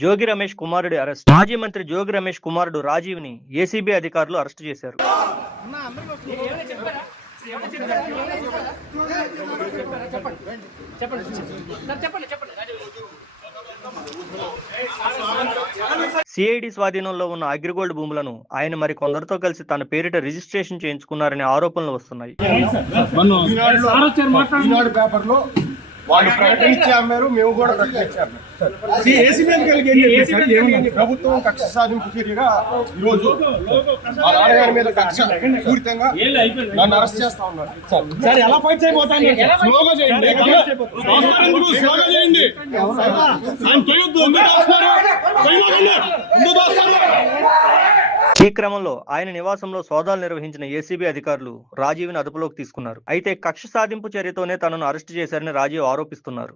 జోగి రమేష్ కుమారుడి అరెస్ట్. మాజీ మంత్రి జోగి రమేష్ కుమారుడు రాజీవ్ ని ఏసీబీ అధికారులు అరెస్టు చేశారు. సిఐడి స్వాధీనంలో ఉన్న అగ్రిగోల్డ్ భూములను ఆయన మరి కొందరితో కలిసి తన పేరిట రిజిస్ట్రేషన్ చేయించుకున్నారనే ఆరోపణలు వస్తున్నాయి. వాళ్ళు ప్రకటించారు, మేము కూడా ప్రకటించాము. ప్రభుత్వం కక్ష సాధింపు చర్యగా ఈరోజు మా నాన్నగారి మీద కక్ష పూరితంగా నన్ను అరెస్ట్ చేస్తా ఉన్నారు. సార్ ఎలా ఫైట్ చేయబోతాను? స్లోగా చేయండి. ఈ క్రమంలో ఆయన నివాసంలో సోదాలు నిర్వహించిన ఏసీబీ అధికారులు రాజీవ్ని అదుపులోకి తీసుకున్నారు. అయితే కక్ష సాధింపు చర్యతోనే తనను అరెస్టు చేశారని రాజీవ్ ఆరోపిస్తున్నారు.